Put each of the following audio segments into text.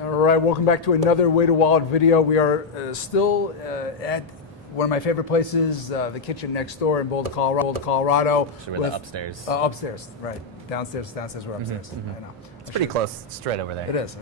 All right, welcome back to another Way to Wild video. We are still at one of my favorite places, the kitchen next door in Boulder, Colorado. So we're the upstairs. Upstairs, right. Downstairs, we're upstairs. I know. It's pretty close. It's straight over there. It is.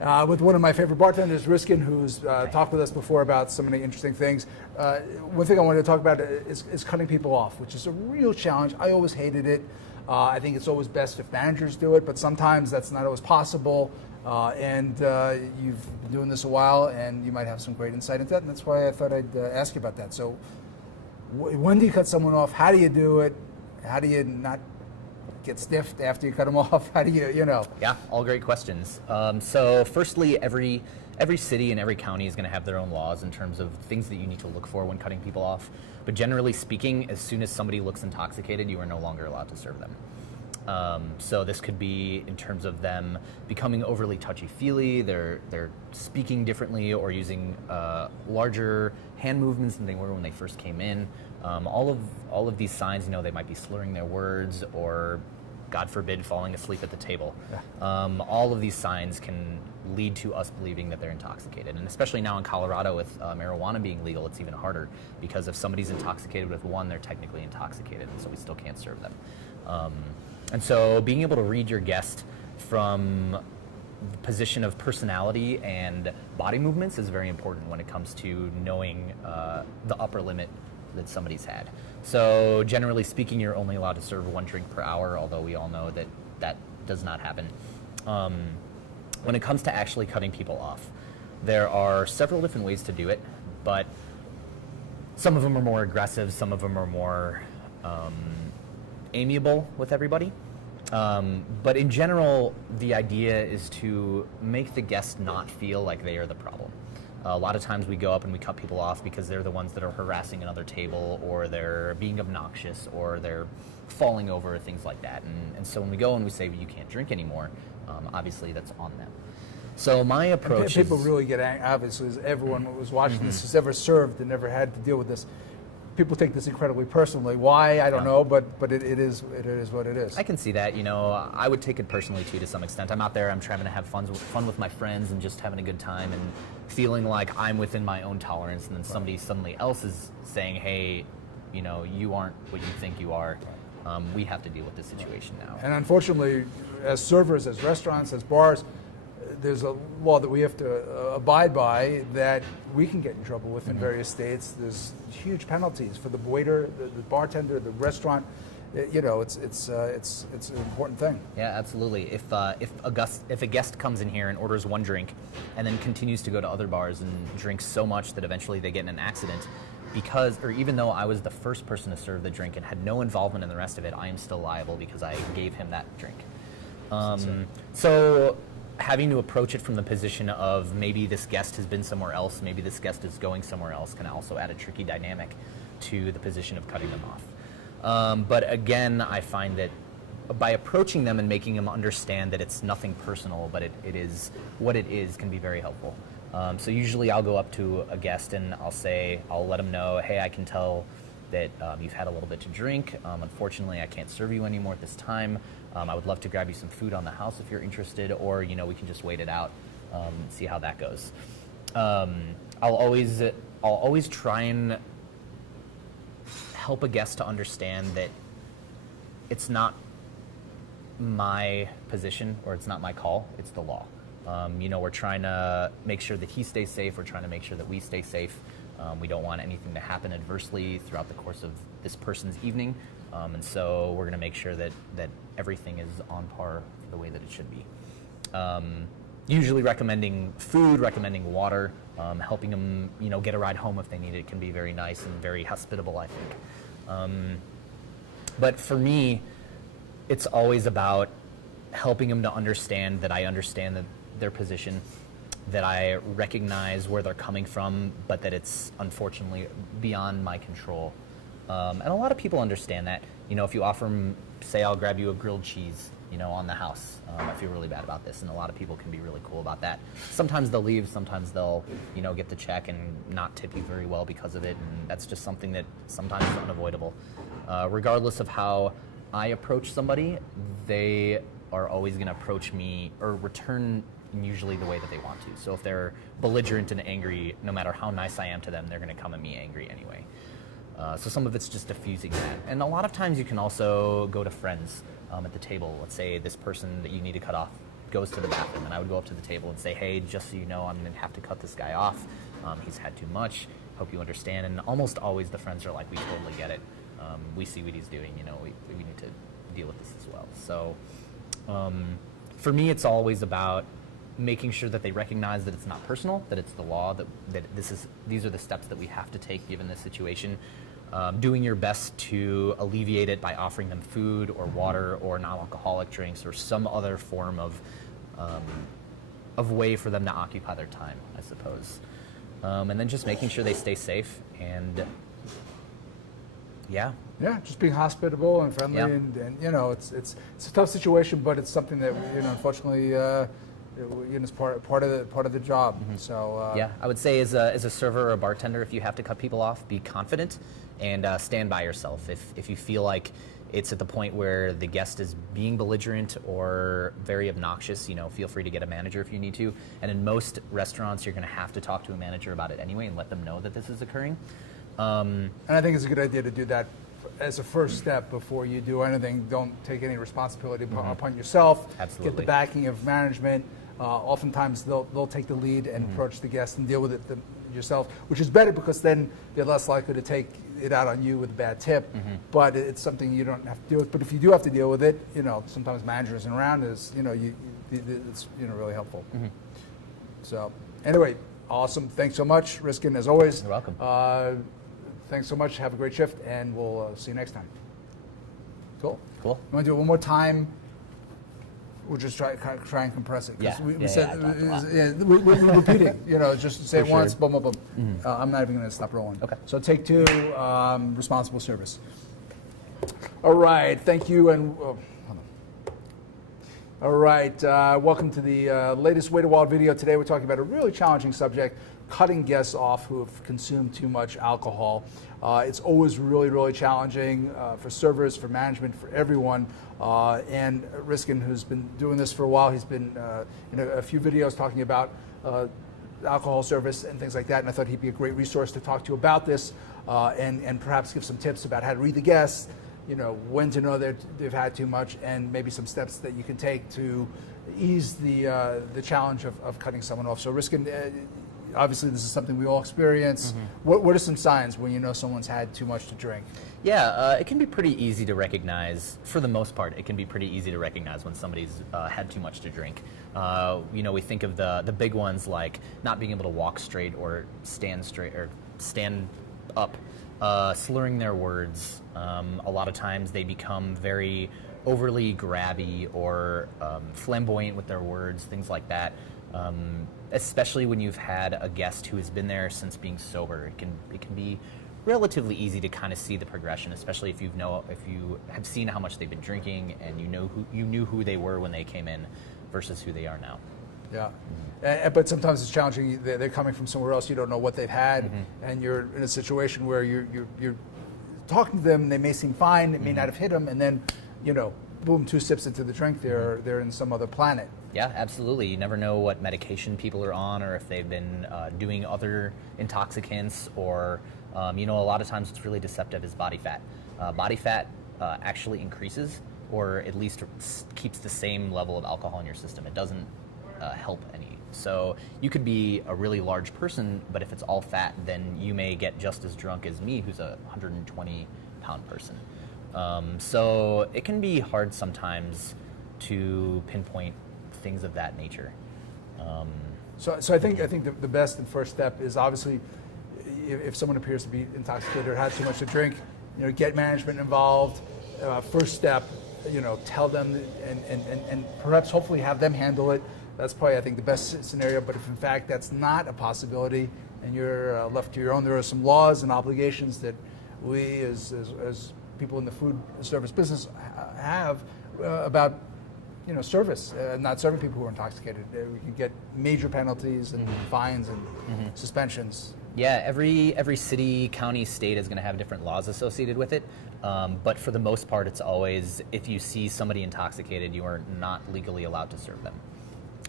Yeah. With one of my favorite bartenders, Riskin, who's talked with us before about so many interesting things. One thing I wanted to talk about is cutting people off, which is a real challenge. I always hated it. I think it's always best if managers do it, but sometimes that's not always possible. And you've been doing this a while, and you might have some great insight into that, and that's why I thought I'd ask you about that. So when do you cut someone off? How do you do it? How do you not get stiffed after you cut them off? How do you know? Yeah, all great questions. So firstly, every city and every county is going to have their own laws in terms of things that you need to look for when cutting people off. But generally speaking, as soon as somebody looks intoxicated, you are no longer allowed to serve them. So this could be in terms of them becoming overly touchy-feely, they're speaking differently or using larger hand movements than they were when they first came in. All of these signs, they might be slurring their words or, God forbid, falling asleep at the table. Yeah. All of these signs can lead to us believing that they're intoxicated. And especially now in Colorado with marijuana being legal, it's even harder because if somebody's intoxicated with one, they're technically intoxicated, and so we still can't serve them. And so being able to read your guest from the position of personality and body movements is very important when it comes to knowing the upper limit that somebody's had. So generally speaking, you're only allowed to serve one drink per hour, although we all know that that does not happen. When it comes to actually cutting people off, there are several different ways to do it, but some of them are more aggressive, some of them are more amiable with everybody. But in general, the idea is to make the guest not feel like they are the problem. A lot of times we go up and we cut people off because they're the ones that are harassing another table, or they're being obnoxious, or they're falling over, things like that. And so when we go and we say, well, you can't drink anymore, obviously that's on them. So my approach people really get angry, obviously, as everyone who was watching this who's ever served and never had to deal with this. People take this incredibly personally. Why? I don't know, but it is what it is. I can see that. I would take it personally too, to some extent. I'm out there. I'm trying to have fun with my friends and just having a good time and feeling like I'm within my own tolerance. And then somebody suddenly else is saying, "Hey, you aren't what you think you are." We have to deal with this situation now. And unfortunately, as servers, as restaurants, as bars, there's a law that we have to abide by that we can get in trouble with in various states. There's huge penalties for the waiter, the bartender, the restaurant. It's an important thing. Yeah, absolutely. If a guest comes in here and orders one drink, and then continues to go to other bars and drinks so much that eventually they get in an accident, even though I was the first person to serve the drink and had no involvement in the rest of it, I am still liable because I gave him that drink. So having to approach it from the position of maybe this guest has been somewhere else, maybe this guest is going somewhere else, can also add a tricky dynamic to the position of cutting them off. But again, I find that by approaching them and making them understand that it's nothing personal, but it is what it is, can be very helpful. So usually I'll go up to a guest and I'll let them know, hey, I can tell that you've had a little bit to drink. Unfortunately, I can't serve you anymore at this time. I would love to grab you some food on the house if you're interested, or we can just wait it out and see how that goes. I'll always try and help a guest to understand that it's not my position or it's not my call, it's the law. We're trying to make sure that he stays safe. We're trying to make sure that we stay safe. We don't want anything to happen adversely throughout the course of this person's evening. And so we're going to make sure that everything is on par for the way that it should be. Usually recommending food, recommending water, helping them, get a ride home if they need it can be very nice and very hospitable, I think. But for me, it's always about helping them to understand that I understand their position, that I recognize where they're coming from, but that it's unfortunately beyond my control. And a lot of people understand that. If you offer them, say, I'll grab you a grilled cheese, on the house, I feel really bad about this, and a lot of people can be really cool about that. Sometimes they'll leave, sometimes they'll, get the check and not tip you very well because of it, and that's just something that sometimes is unavoidable. Regardless of how I approach somebody, they are always going to approach me or return usually the way that they want to. So if they're belligerent and angry, no matter how nice I am to them, they're going to come at me angry anyway. So some of it's just diffusing that. And a lot of times you can also go to friends at the table. Let's say this person that you need to cut off goes to the bathroom, and I would go up to the table and say, hey, just so you know, I'm going to have to cut this guy off. He's had too much. Hope you understand. And almost always the friends are like, we totally get it. We see what he's doing. You know, we need to deal with this as well. So for me, it's always about making sure that they recognize that it's not personal, that it's the law, that these are the steps that we have to take given this situation. Doing your best to alleviate it by offering them food or water or non-alcoholic drinks or some other form of way for them to occupy their time, I suppose. And then just making sure they stay safe and yeah, just being hospitable and friendly, and you know, it's a tough situation, but it's something that, you know, unfortunately, it's part of the job. So yeah, I would say as a server or a bartender, if you have to cut people off, be confident and stand by yourself. If you feel like it's at the point where the guest is being belligerent or very obnoxious, you know, feel free to get a manager if you need to. And in most restaurants, you're going to have to talk to a manager about it anyway and let them know that this is occurring. And I think it's a good idea to do that as a first step before you do anything. Don't take any responsibility upon yourself. Absolutely. Get the backing of management. Oftentimes they'll take the lead and approach the guest and deal with it yourself, which is better because then they're less likely to take it out on you with a bad tip. But it's something you don't have to deal with. But if you do have to deal with it, you know, sometimes manager isn't around. It's really helpful. So anyway, awesome. Thanks so much, Riskin, as always. You're welcome. Thanks so much. Have a great shift, and we'll see you next time. Cool. Cool. You want to do it one more time? We'll just try and compress it. Yeah. We I said, talked a lot. we're repeating. You know, just say it For once, sure. boom, boom, boom. I'm not even going to stop rolling. Okay. So take two. Responsible service. All right. Thank you. And hold on. All right. Welcome to the latest Wait a While video. Today we're talking about a really challenging subject: cutting guests off who have consumed too much alcohol. It's always really, really challenging for servers, for management, for everyone. And Riskin, who's been doing this for a while, he's been in a few videos talking about alcohol service and things like that. And I thought he'd be a great resource to talk to about this and perhaps give some tips about how to read the guests, you know, when to know they've had too much, and maybe some steps that you can take to ease the challenge of cutting someone off. So Riskin, obviously this is something we all experience. What are some signs when you know someone's had too much to drink? Yeah, it can be pretty easy to recognize. For the most part, it can be pretty easy to recognize when somebody's had too much to drink. You know, we think of the big ones like not being able to walk straight or stand straight or stand up, slurring their words. A lot of times they become very overly grabby or flamboyant with their words, things like that. Especially when you've had a guest who has been there since being sober, it can be relatively easy to kind of see the progression, especially if you have seen how much they've been drinking and you knew who they were when they came in versus who they are now. Yeah, but sometimes it's challenging. They're coming from somewhere else. You don't know what they've had, and you're in a situation where you're talking to them. They may seem fine. It may not have hit them, and then, you know, boom, 2 sips into the drink, they're in some other planet. Yeah, absolutely. You never know what medication people are on, or if they've been doing other intoxicants, or you know, a lot of times what's really deceptive is body fat. Body fat actually increases, or at least keeps the same level of alcohol in your system. It doesn't help any. So you could be a really large person, but if it's all fat, then you may get just as drunk as me, who's a 120-pound person. So it can be hard sometimes to pinpoint things of that nature. So I think the best and first step is obviously, if someone appears to be intoxicated or has too much to drink, you know, get management involved. First step, you know, tell them and perhaps hopefully have them handle it. That's probably, I think, the best scenario. But if in fact that's not a possibility and you're left to your own, there are some laws and obligations that we as people in the food service business have about, you know, service, not serving people who are intoxicated. We can get major penalties and fines and suspensions. Yeah, every city, county, state is going to have different laws associated with it. But for the most part, it's always, if you see somebody intoxicated, you are not legally allowed to serve them.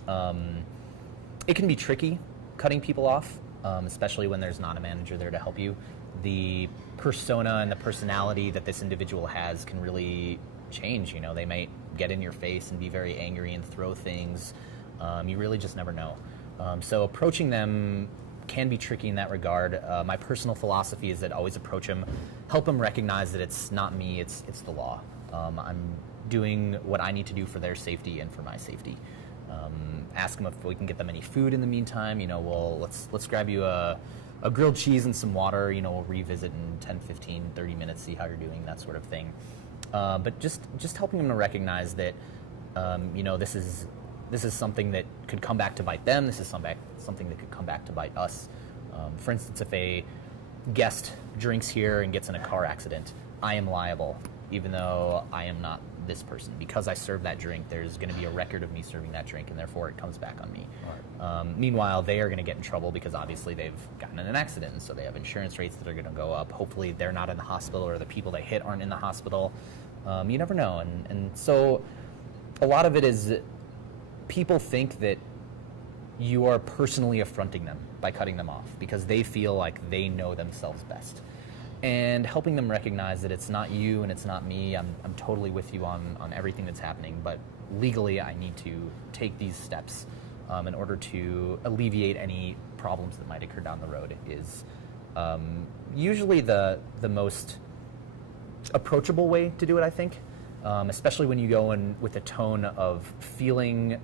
It can be tricky cutting people off, especially when there's not a manager there to help you. The persona and the personality that this individual has can really change. You know, they might get in your face and be very angry and throw things. You really just never know. So approaching them can be tricky in that regard. My personal philosophy is that always approach them, help them recognize that it's not me, it's the law. I'm doing what I need to do for their safety and for my safety. Ask them if we can get them any food in the meantime. You know, well, let's grab you a grilled cheese and some water. You know, we'll revisit in 10, 15, 30 minutes, see how you're doing, that sort of thing. But just helping them to recognize that, you know, this is something that could come back to bite them. This is something that could come back to bite us. For instance, if a guest drinks here and gets in a car accident, I am liable, even though I am not this person. Because I served that drink, there's going to be a record of me serving that drink, and therefore it comes back on me. Right. Meanwhile, they are going to get in trouble because obviously they've gotten in an accident, and so they have insurance rates that are going to go up. Hopefully they're not in the hospital, or the people they hit aren't in the hospital. You never know. And so a lot of it is people think that you are personally affronting them by cutting them off because they feel like they know themselves best. And helping them recognize that it's not you and it's not me. I'm totally with you on everything that's happening, but legally I need to take these steps in order to alleviate any problems that might occur down the road is usually the most approachable way to do it, I think, especially when you go in with a tone of feeling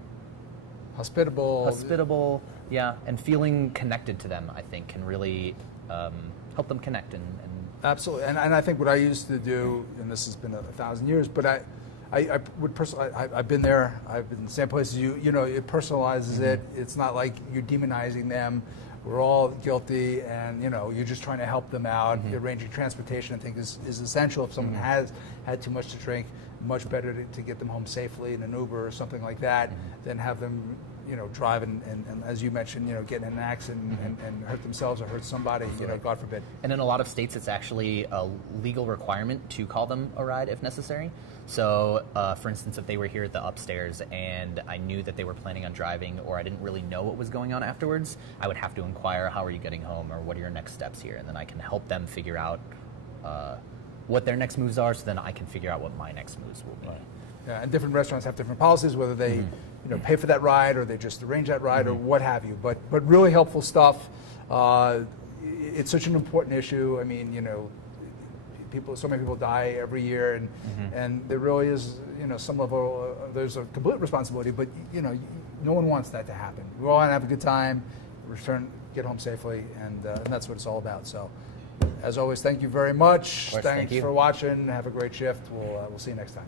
hospitable, yeah, and feeling connected to them, I think, can really help them connect and absolutely. And I think what I used to do, and this has been 1,000 years, but I would I've been there. I've been in the same places. You know, it personalizes it. It's not like you're demonizing them. We're all guilty, and you know, you're just trying to help them out. Arranging transportation, I think, is essential. If someone has had too much to drink, much better to get them home safely in an Uber or something like that than have them, you know, drive and as you mentioned, you know, get in an accident and hurt themselves or hurt somebody, you know, God forbid. And in a lot of states, it's actually a legal requirement to call them a ride if necessary. So, for instance, if they were here at the upstairs and I knew that they were planning on driving or I didn't really know what was going on afterwards, I would have to inquire, how are you getting home, or what are your next steps here? And then I can help them figure out what their next moves are, so then I can figure out what my next moves will be. Right. Yeah, and different restaurants have different policies, whether they you know, pay for that ride or they just arrange that ride or what have you. But really helpful stuff. It's such an important issue. I mean, you know, so many people die every year, and there really is, you know, some level, there's a complete responsibility, but you know, no one wants that to happen. We all want to have a good time, get home safely, and that's what it's all about. So, as always, thank you very much. Of course, Thanks thank you for watching. Have a great shift. We'll see you next time.